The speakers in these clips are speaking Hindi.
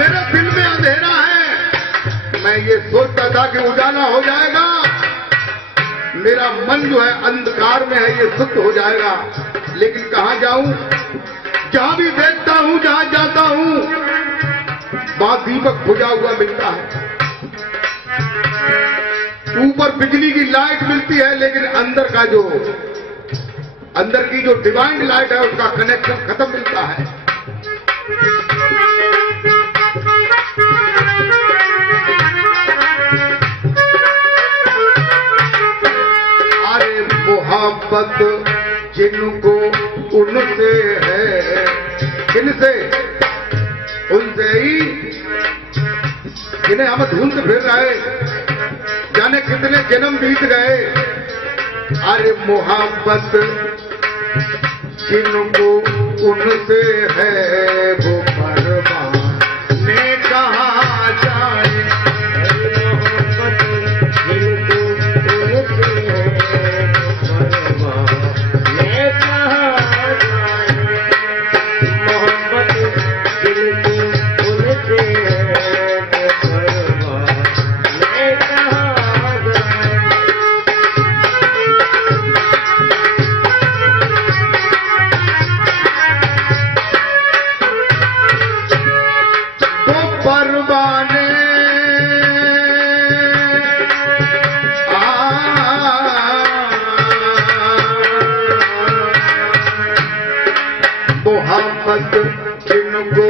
मेरे दिल में अंधेरा है। मैं ये सोचता था कि उजाला हो जाएगा, मेरा मन जो है अंधकार में है, ये शुद्ध हो जाएगा। लेकिन कहां जाऊं? जहां भी देखता हूं, जहां जाता हूं, वहां दीपक बुझा हुआ मिलता है। ऊपर बिजली की लाइट मिलती है, लेकिन अंदर की जो डिवाइन लाइट है उसका कनेक्शन खत्म मिलता है। अरे मोहब्बत जिनको उनसे है, किनसे? उनसे ही जिन्हें हम ढूंढ फिर रहे, जाने कितने जन्म बीत गए। अरे मोहब्बत जिनको उनसे है, वो परवाने कहाँ जाए। मोहब्बत जिनको उनसे है, वो परवाने कहाँ जाए। मोहब्बत जिनको उनसे है, वो परवाने कहाँ जाए। मोहब्बत जिनको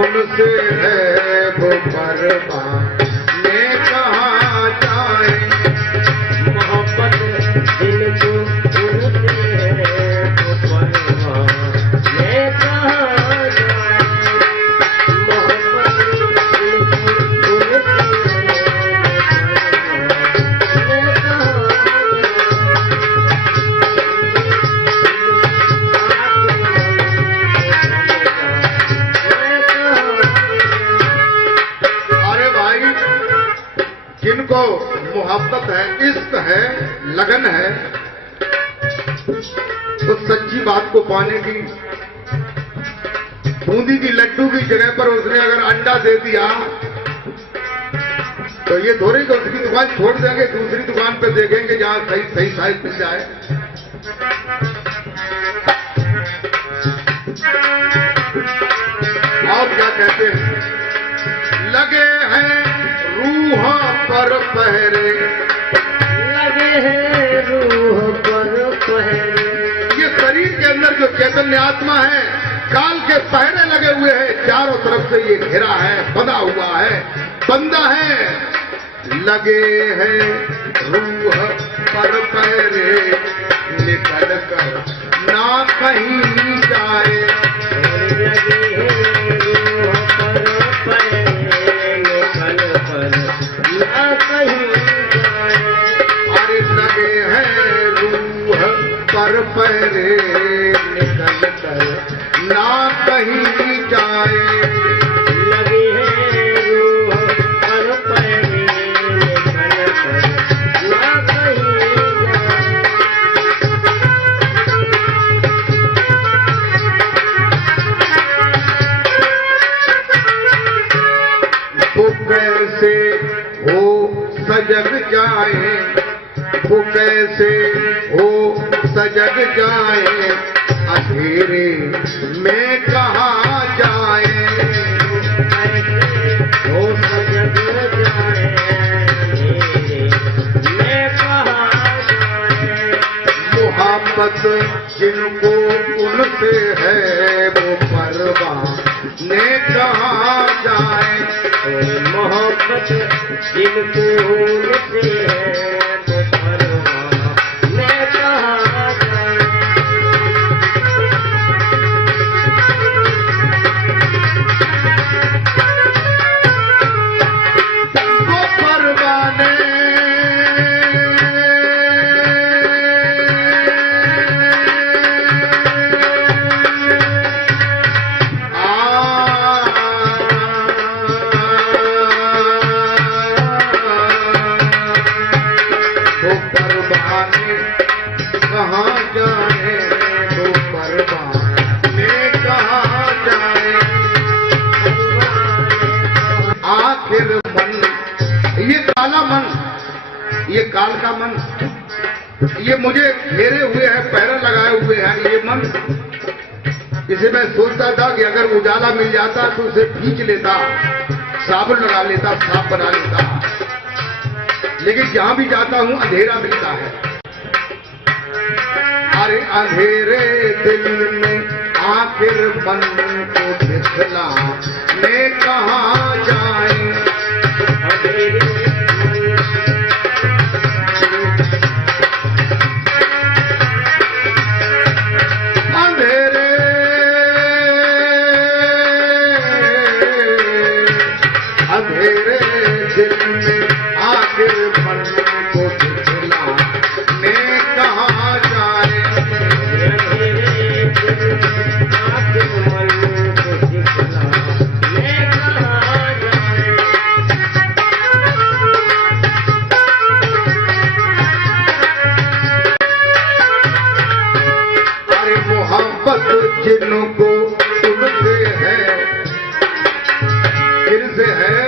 उनसे है, वो परवाने कहाँ जाए। मोहब्बत जिनको उनसे है, वो परवाने कहाँ जाए। मोहब्बत जिनको उनसे जिनको मोहब्बत है, इश्क है, लगन है, उस सच्ची बात को पाने की, बूंदी की लड्डू की जगह पर उसने अगर अंडा दे दिया तो ये थोड़ी कि उसकी दुकान छोड़ देंगे, दूसरी दुकान पे देखेंगे जहां सही साइज मिल जाए। आप क्या कहते हैं? लगे हैं रूह पर पहरे, लगे हैं रूह पर पहरे। ये शरीर के अंदर जो चैतन्य आत्मा है, काल के पहरे लगे हुए हैं, चारों तरफ से ये घिरा है, बंधा हुआ है, बंदा है। लगे हैं रूह पर पहरे, निकल कर ना कहीं जाए। लगे हैं रूह पर पहरे, निकल कर ना कहीं जाए। अरे लगे हैं रूह पर पहरे, निकल कर ना कहीं जाए। लगे हैं रूह पर पहरे, निकल कर ना कहीं जाए। वो कैसे हो सजग जाए, वो कैसे हो सजग जाए, अंधेरे में कहाँ जाए। हो सजग जाए, अंधेरे में कहाँ जाए। मोहब्बत जिनको उनसे है, वो परवाने कहाँ जाए। मोहब्बत जिनको उनसे है, वो परवाने कहाँ जाए। वो परवाने आखिर मन, ये काला मन, ये काल का मन, ये मुझे घेरे हुए है, पहरा लगाए हुए है ये मन। इसे मैं सोचता था कि अगर उजाला मिल जाता तो उसे खींच लेता, साबुन लगा लेता, साफ बना लेता, लेकिन जहां भी जाता हूं अंधेरा मिलता है। अरे अंधेरे दिल में आखिर मन को दिखला ले कहां जाए, अंधेरे अंधेरे दिल में आखिर मन को दिखला ले कहां जाए, जिनको उनसे है, जिनसे है,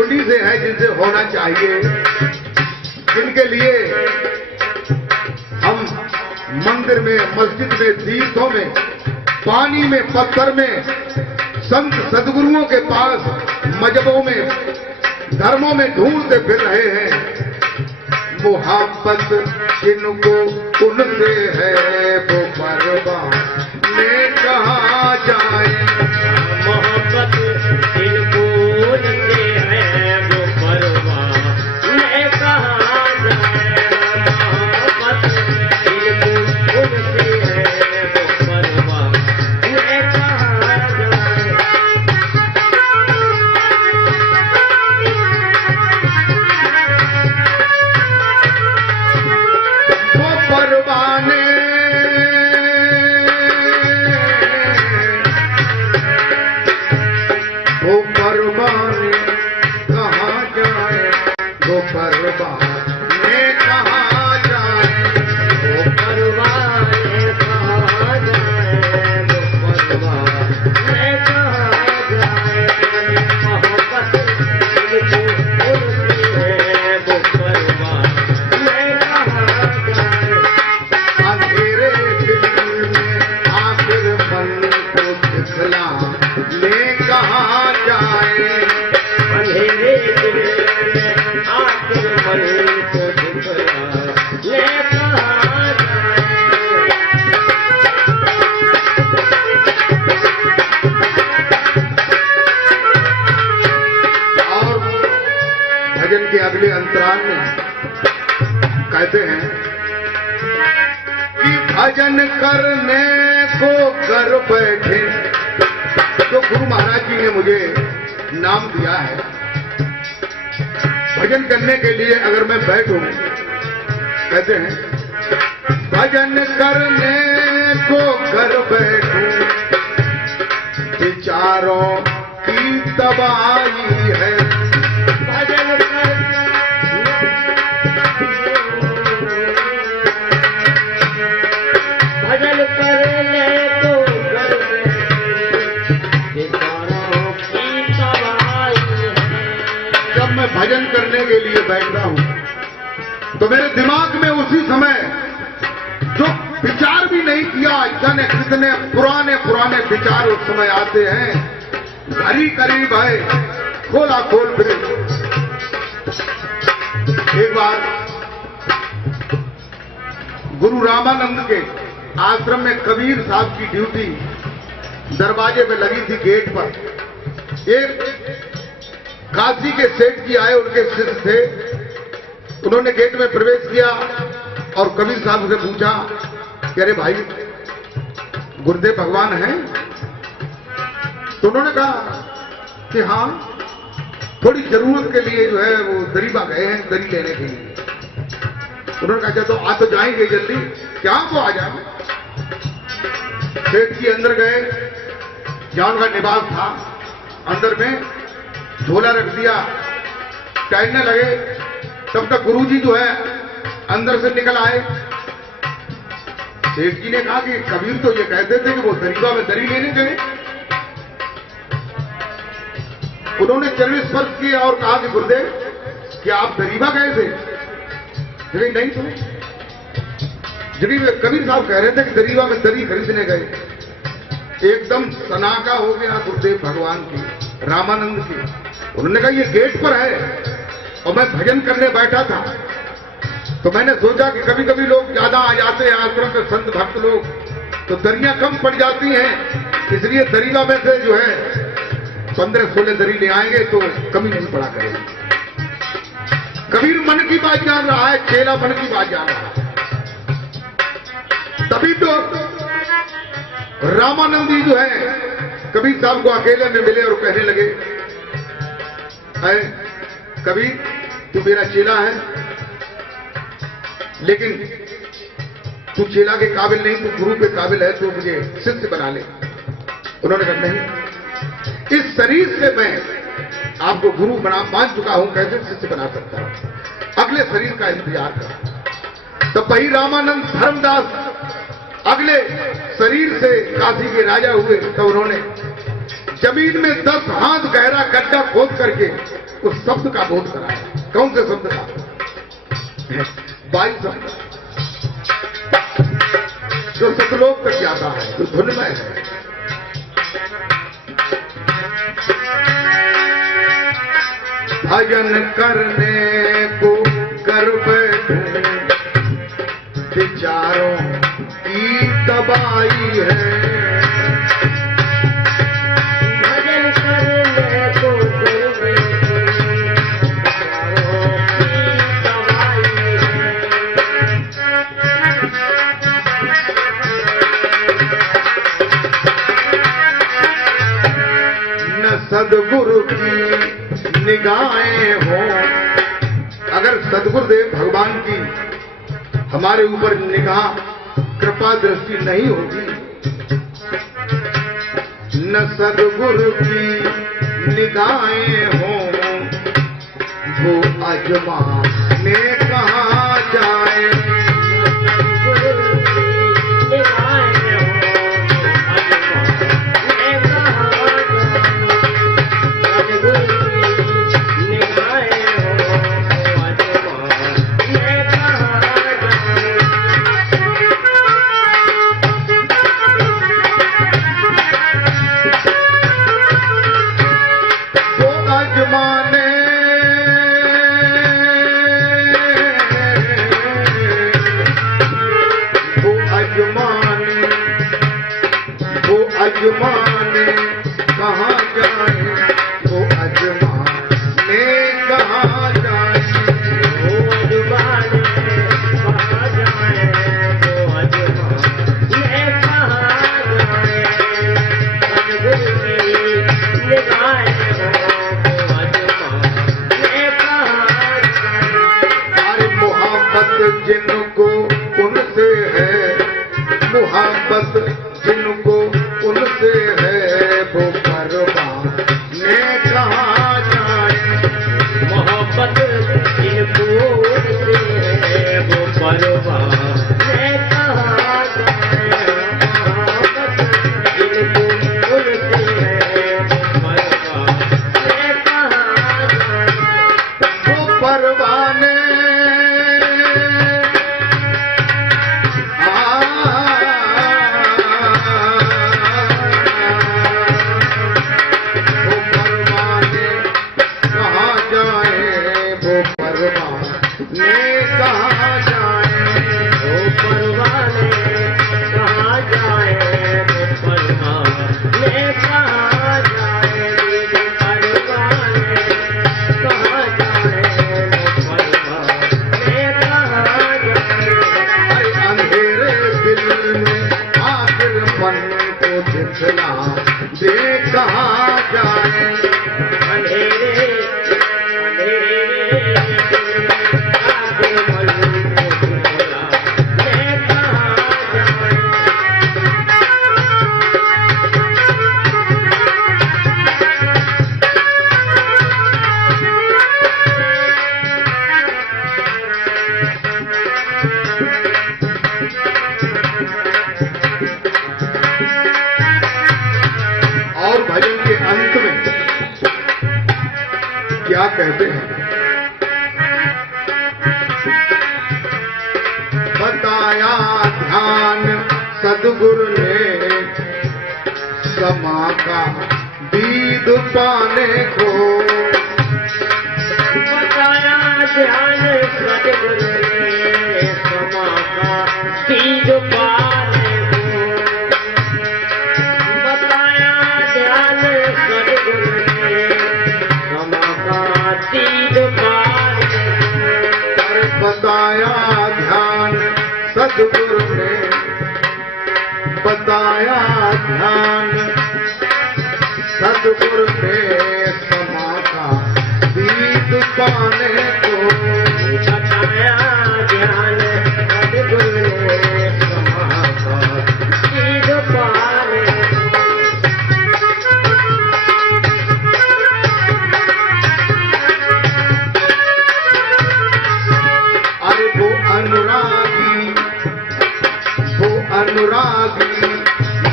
उन्हीं से है जिनसे होना चाहिए, जिनके लिए हम मंदिर में, मस्जिद में, तीर्थों में, पानी में, पत्थर में, संत सदगुरुओं के पास, मजहबों में, धर्मों में ढूंढते फिर रहे हैं। मोहब्बत जिनको उनसे है वो परवाह ले कहां जाए, मोहब्बत जिनको उनसे है वो परवाह ले कहां जाए, मोहब्बत जिनको उनसे है वो परवाह ले कहां जाए। परवाने वो परवाने कहाँ जाए, वो परवाने कहाँ जाए, वो परवाने कहां जाए, वो परवाने कहां जाए, मोहब्बत जिनको उनसे है वो परवाने कहां जाए। अंधेरे दिल में आखिर मन को दिखला ले कहां जाए, अंधेरे दिल में आखिर मन को दिखला ले कहां जाए। और भजन के अगले अंतराल में कहते हैं कि भजन करने को कर बैठे, तो गुरु महाराज जी ने मुझे नाम दिया है। भजन करने के लिए अगर मैं बैठूं, कहते हैं भजन करने को कर बैठूं, विचारों की तबाही है, भजन भजन करने को कर विचारों की तबाही है। जब मैं भजन करने के लिए बैठता हूं तो मेरे दिमाग में उसी समय जो विचार भी नहीं किया, जाने कितने पुराने पुराने विचार उस समय आते हैं, घड़ी करीब है, खोला खोल फिर। एक बार गुरु रामानंद के आश्रम में कबीर साहब की ड्यूटी दरवाजे पे लगी थी, गेट पर। एक काशी के सेठ जी आए, उनके शिष्य थे, उन्होंने गेट में प्रवेश किया और कबीर साहब से पूछा कि अरे भाई गुरुदेव भगवान हैं? तो उन्होंने कहा कि हाँ, थोड़ी जरूरत के लिए जो है वो दरीबा गए हैं, दरी लेने के लिए। उन्होंने कहा अच्छा तो आ तो जाएंगे जल्दी, क्या वो आ जाए। सेठ जी अंदर गए, जहां उनका निवास था, अंदर में झोला रख दिया, टहलने लगे। तब तक गुरुजी जो है अंदर से निकल आए। सेठ जी ने कहा कि कबीर तो ये कहते थे कि वो दरीबा में दरी लेने गए। उन्होंने चरण स्पर्श किया और कहा कि गुरुदेव क्या आप दरीबा गए थे? जगह नहीं तो जगह कबीर साहब कह रहे थे कि दरीबा में दरी खरीदने गए। एकदम सनाका हो गया गुरुदेव भगवान की, रामानंद की। उन्होंने कहा ये गेट पर है और मैं भजन करने बैठा था, तो मैंने सोचा कि कभी कभी लोग ज्यादा आ जाते हैं आश्रम के संत भक्त लोग, तो दरियां कम पड़ जाती हैं, इसलिए दरीबा में से जो है 15-16 दरी ले आएंगे तो कमी नहीं पड़ा करेगी। कबीर मन की बात जान रहा है, चेला मन की बात जान रहा है। तभी तो रामानंद जी जो है कबीर साहब को अकेले में मिले और कहने लगे, है कबीर तू मेरा चेला है, लेकिन तू चेला के काबिल नहीं, तू गुरु के काबिल है, तो मुझे शिष्य बना ले। उन्होंने कहा नहीं, इस शरीर से मैं आपको गुरु मान चुका हूं, कैसे शिष्य बना सकता हूं? अगले शरीर का इंतजार कर। तो वही रामानंद धर्मदास अगले शरीर से काशी के राजा हुए, तो उन्होंने जमीन में 10 हाथ गहरा गड्ढा खोद करके उस शब्द का बोध कराया। कौन से शब्द का? 22 शब्द जो सतलोक तक जाता है, जो धुनमय है। भजन करने को कर बैठूं, विचारों की तबाही है। भजन करने को कर बैठूं, विचारों की तबाही है। न सद्गुरु की निगाहें हो, अगर सद्गुरुदेव भगवान की हमारे ऊपर निगाह कृपा दृष्टि नहीं होगी, न सद्गुरु की निगाहें हो, वो अजमाने कहाँ जाए। अजमाने कहाँ जाए, वो अजमाने कहाँ जाए। वो अजमाने कहाँ जाए, वो अजमाने कहाँ जाए। सद्गुरु की निगाहें हो, वो अजमाने कहाँ जाए। अरे मोहब्बत जिनको उनसे है, मोहब्बत जिनको उनसे है, वो परवाने कहाँ जाए। मोहब्बत जिनको उनसे है, वो परवाने कहाँ जाए। मोहब्बत जिनको उनसे है, वो परवाने क्या कहते हैं? बताया ध्यान सदगुरु ने समा का दीद पाने को। बताया ध्यान सदगुरु ने समा का दीद पाने को। बताया ध्यान सदगुरु ने समा का दीद पाने को। अरे बताया ध्यान सदगुरु ने, बताया ध्यान सदगुरु ने समा का दीद पाने को। बताया ध्यान सदगुरु ने समा का दीद पाने को। अरे वो अनुरागी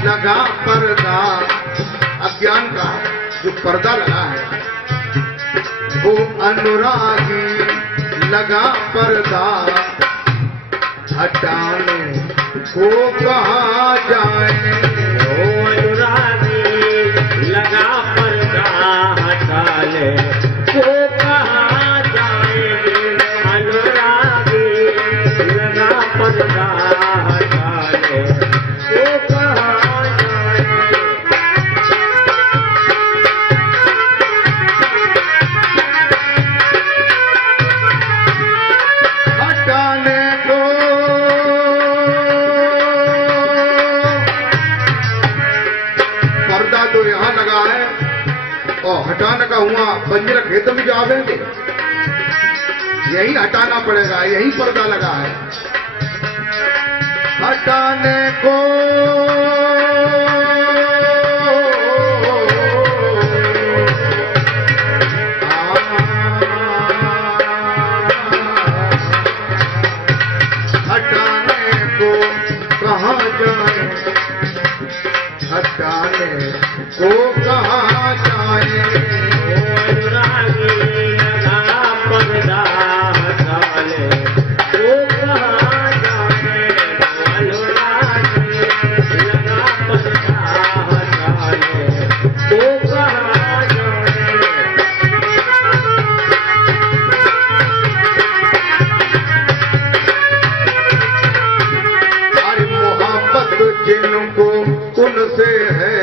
लगा पर्दा, अज्ञान का जो पर्दा लगा है, वो अनुरागी लगा पर्दा, हटाने को कहा जाए। ओ अनुरागी लगा पर्दा हटाने को कहा जाएंगे। अनुरागी लगा पर्दा हटाने को कहा जाएंगे। हटाने को पर्दा तो यहाँ लगा है और हटाने का हुआ बंजर खेत में जावेंगे, यही हटाना पड़ेगा, यही पर्दा लगा है। हटाने को हटाने को कहाँ जाए, हटाने को कहाँ जाए। ओ अनुरागी लगा पर्दा हटाने को कहा जाए। अनुरागी लगा पर्दा हटाने को कहा जाए। अरे मोहब्बत जिनको उनसे है,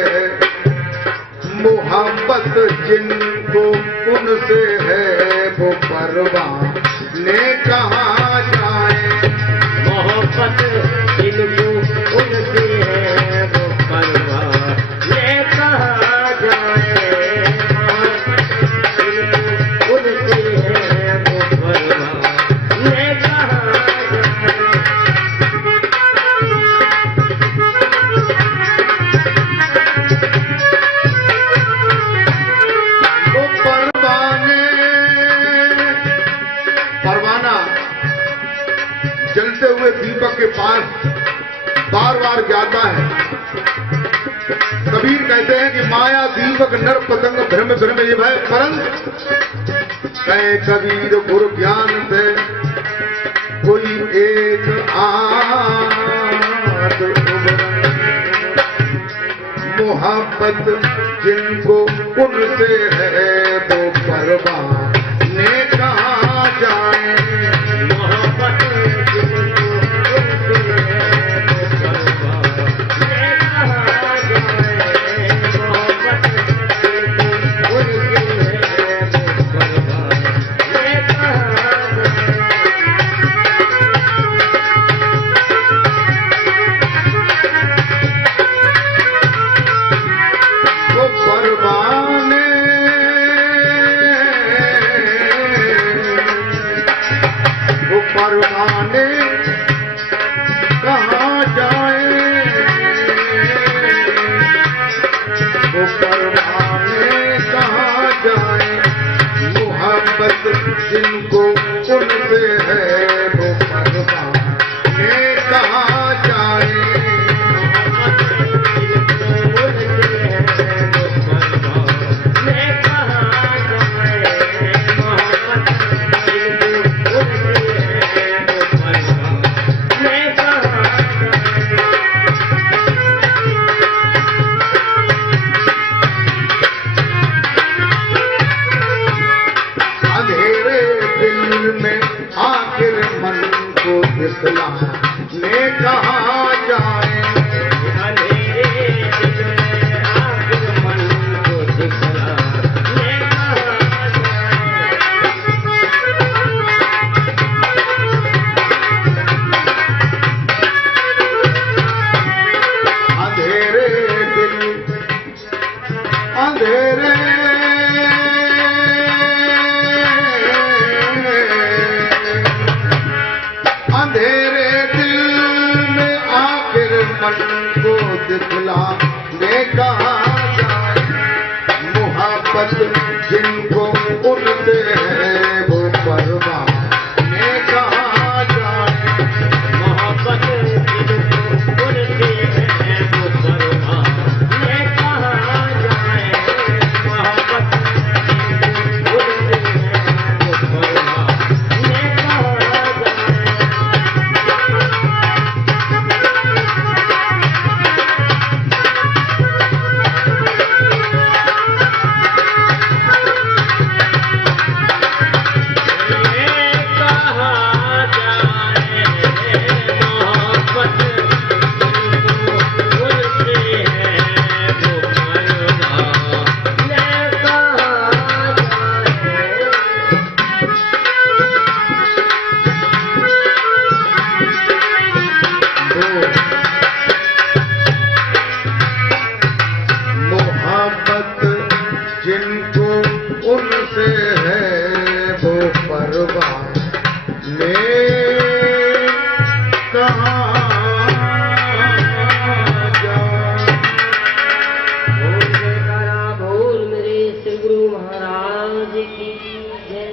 मोहब्बत जिनको उनसे है, वो परवाने कहाँ जाए। मोहब्बत जिनको उनसे है वो परवाने कहा जाए। मोहब्बत जिनको उनसे है वो परवाने कहा जाए। वो परवाना जलते हुए दीपक के पास बार बार जाता है। कबीर कहते हैं कि माया दीपक नर पतंग भ्रम भ्रम ये भय परंत, कहे कबीर गुरु ज्ञान से कोई एक आद उबरन। मोहब्बत जिनको उनसे है वो परवाने कहाँ जाए। मोहब्बत जिनको उनसे है वो परवाने कहा जाए। मोहब्बत जिनको उनसे है वो परवाने कहा जाए। वो परवाने दिखलाने कहाँ जाए। अंधेरे दिल में आखिर मन को दिखलाने कहाँ अंधेरे दिल अंधेरे अंधेरे दिल में आखिर मन को दिखलाने कहाँ जाए। मोहब्बत जिनको उनसे है वो परवाने कहाँ जाए। मोहब्बत जिनको उनसे है वो परवाने कहाँ जाए। मोहब्बत जिनको उनसे है वो परवाने कहाँ मोहब्बत जिनको उनसे है वो परवाने कहाँ जाए। बोल जयकारा बोल मेरे श्री गुरु महाराज की जय।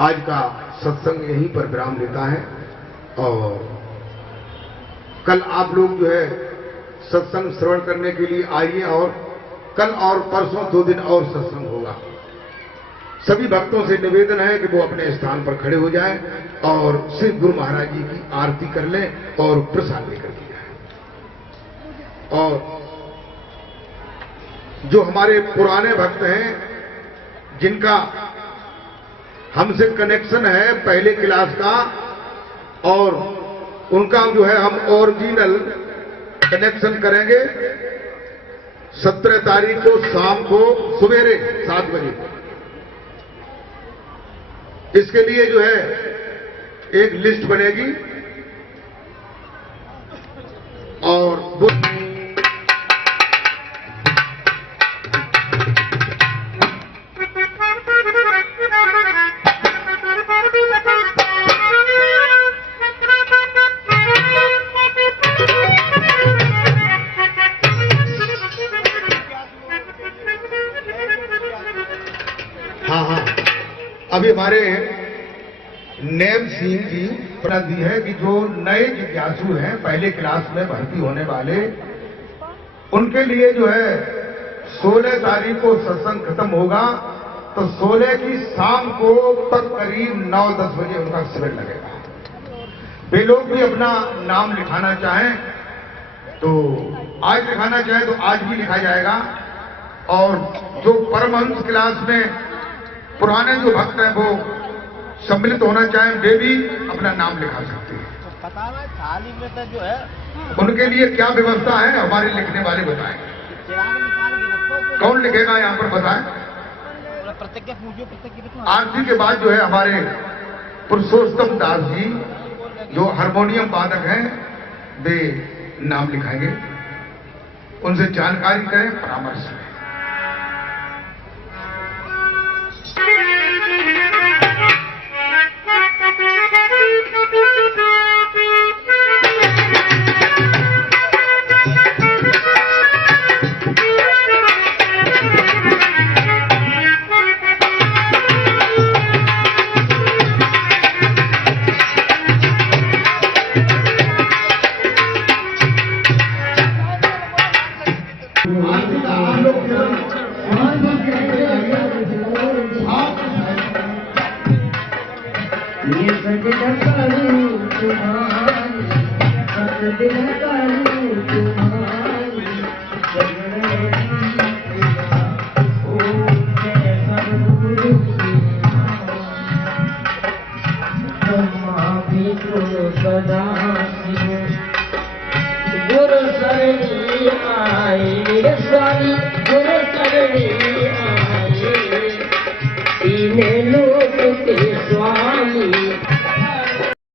आज का सत्संग यहीं पर विराम लेता है और कल आप लोग जो है सत्संग श्रवण करने के लिए आइए और कल और परसों 2 दिन और सत्संग होगा। सभी भक्तों से निवेदन है कि वो अपने स्थान पर खड़े हो जाएं और श्री गुरु महाराज जी की आरती कर लें और प्रसाद लेकर के जाएं। और जो हमारे पुराने भक्त हैं जिनका हमसे कनेक्शन है पहले क्लास का और उनका जो है हम ओरिजिनल कनेक्शन करेंगे 17 तारीख को शाम को सवेरे 7 बजे। इसके लिए जो है एक लिस्ट बनेगी और वो अभी हमारे नेम सिंह जी प्रण दी है कि जो नए जिज्ञासु हैं पहले क्लास में भर्ती होने वाले उनके लिए जो है 16 तारीख को सत्संग खत्म होगा तो 16 की शाम को तक करीब 9-10 बजे उनका शिविर लगेगा। वे लोग भी अपना नाम लिखाना चाहें तो आज लिखाना चाहें तो आज भी लिखा जाएगा और जो परमहंस क्लास में पुराने जो भक्त हैं वो सम्मिलित होना चाहें वे भी अपना नाम लिखा सकते हैं। पता है थाली में तो जो है उनके लिए क्या व्यवस्था है हमारे लिखने वाले बताएं। चिराग निकाल के रखो कौन लिखेगा यहाँ पर बताएं। प्रतिज्ञा पूछो प्रतिज्ञा आरती के बाद जो है हमारे पुरुषोत्तम दास जी जो हारमोनियम वादक हैं वे नाम लिखाएंगे। उनसे जानकारी करें परामर्श में। महावीर हरि जो